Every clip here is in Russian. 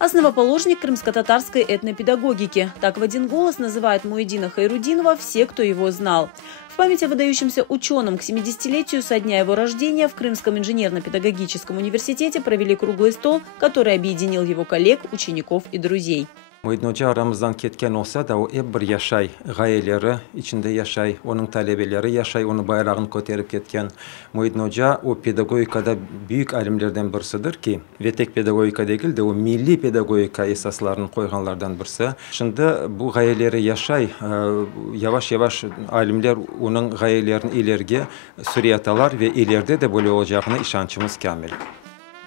Основоположник крымско-татарской этнопедагогики. Так в один голос называют Муидина Хайрудинова все, кто его знал. В память о выдающемся ученом к 70-летию со дня его рождения в Крымском инженерно-педагогическом университете провели круглый стол, который объединил его коллег, учеников и друзей. Muhyiddin Hoca aramızdan ketken olsa da o hep bir yaşay, gayeleri içinde yaşay, onun talebeleri yaşay, onu bayrağını kotarıp ketken. Muhyiddin Hoca o pedagogikada büyük alimlerden birisidir ki, ve tek pedagogika değil de o milli pedagogika esaslarını koyganlardan birisi. Şimdi bu gayeleri yaşay, yavaş yavaş alimler onun gayelerini ilerige sürüyatalar ve ileride de böyle olacağına işancımız kamil.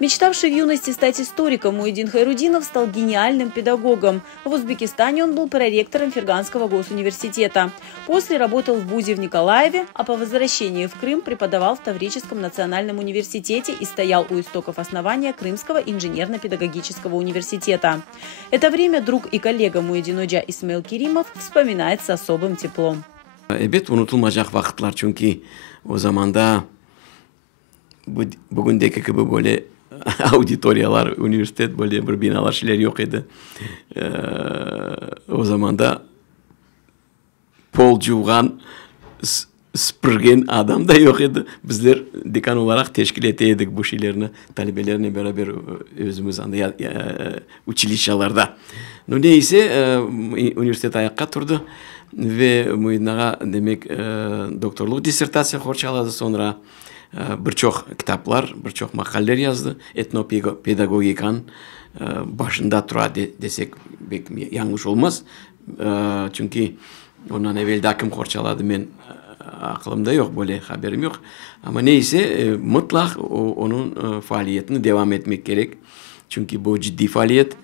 Мечтавший в юности стать историком, Муидин Хайрудинов стал гениальным педагогом. В Узбекистане он был проректором Ферганского госуниверситета. После работал в ВУЗе в Николаеве, а по возвращении в Крым преподавал в Таврическом национальном университете и стоял у истоков основания Крымского инженерно-педагогического университета. Это время друг и коллега Муидин Hoca Исмаил Керимов вспоминает с особым теплом. Evet, unutulmayacak vakitler çünkü o zamanda bugündeki gibi böyle auditoriyalar, üniversite böyle bir binalar şeyler yok idi. O zaman da pol juğan, süpürgen adam da yok idi. Bizler dekan olarak teşkil eteydik bu şeylerini, talebelerine beraber özümüz anda uçilişalarda. Neyse üniversite ayakta turdu ve Muhyiddin'a demek doktorluk disertasiya korçaladı sonra. Birçok kitaplar, birçok makaleler yazdı. Etnopedagogikanın başında turadi desek pek yanlış olmaz. Çünkü ondan evvel de kim korçaladı ben aklımda yok, böyle haberim yok. Ama neyse mutlak onun faaliyetini devam etmek gerek. Çünkü bu ciddi faaliyet.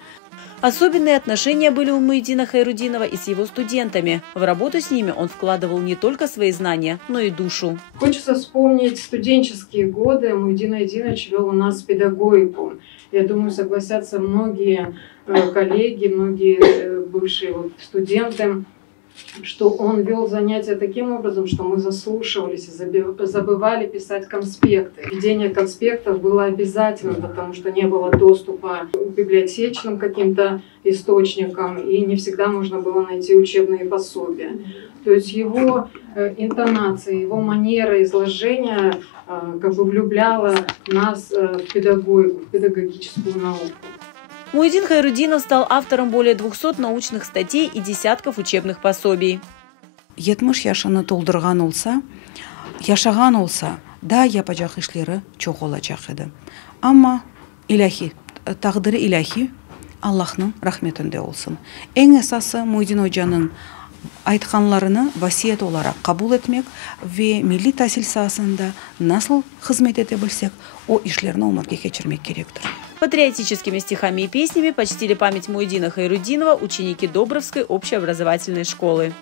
Особенные отношения были у Муидина Хайрудинова и с его студентами. В работу с ними он вкладывал не только свои знания, но и душу. Хочется вспомнить студенческие годы. Муидин Айдинович вел у нас педагогику. Я думаю, согласятся многие коллеги, многие бывшие студенты, что он вел занятия таким образом, что мы заслушивались и забывали писать конспекты. Ведение конспектов было обязательным, потому что не было доступа к библиотечным каким-то источникам, и не всегда можно было найти учебные пособия. То есть его интонация, его манера изложения как бы влюбляла нас в педагогику, в педагогическую науку. Муидин Хайрудинов стал автором более 200 научных статей и десятков учебных пособий. 70 yaşını doldurgan olsa, yaşagan olsa, da yapacak işleri çok olacak idi. Ama ilahi, takdiri ilahi, Allah'ın rahmetinde olsun. En esası Muhyiddin Hoca'nın aytkanlarını vasiyet olarak kabul etmek ve milli tahsil sahasında nasıl hizmet edebilsek o işlerini umutga geçirmek gerektir. Патриотическими стихами и песнями почтили память Муидина Хайрудинова ученики Добровской общеобразовательной школы.